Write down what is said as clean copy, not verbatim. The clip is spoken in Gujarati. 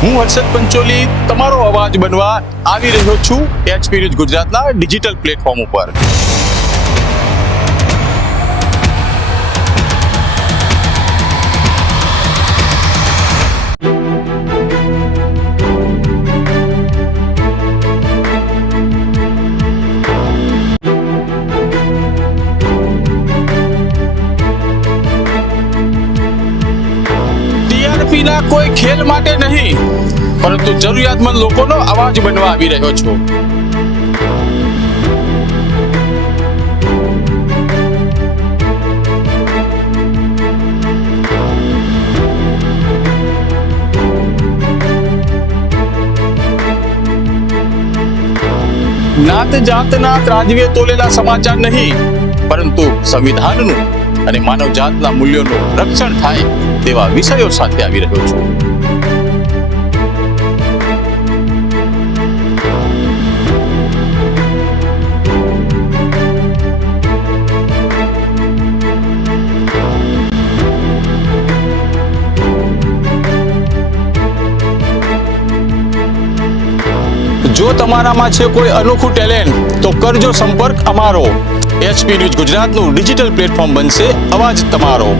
હું હર્ષદ પંચોલી તમારો અવાજ બનવા આવી રહ્યો છું એચપી ન્યૂઝ ગુજરાતના ડિજિટલ પ્લેટફોર્મ ઉપર. ટીઆરપીના કોઈ ખેલ માટે નહીં, પરંતુ જરૂરિયાતમંદ લોકોનો અવાજ બનવા આવી રહ્યો છું. નાત જાતના ત્રાજવે તોલેલા સમાચાર નહીં, પરંતુ સંવિધાનનું અને માનવ જાતના મૂલ્યોનું રક્ષણ થાય તેવા વિષયો સાથે આવી રહ્યો છું. જો તમારામાં છે કોઈ અનોખું ટેલેન્ટ તો કરજો સંપર્ક અમારો. એચપી ન્યૂઝ ગુજરાતનું ડિજિટલ પ્લેટફોર્મ બનશે અવાજ તમારો.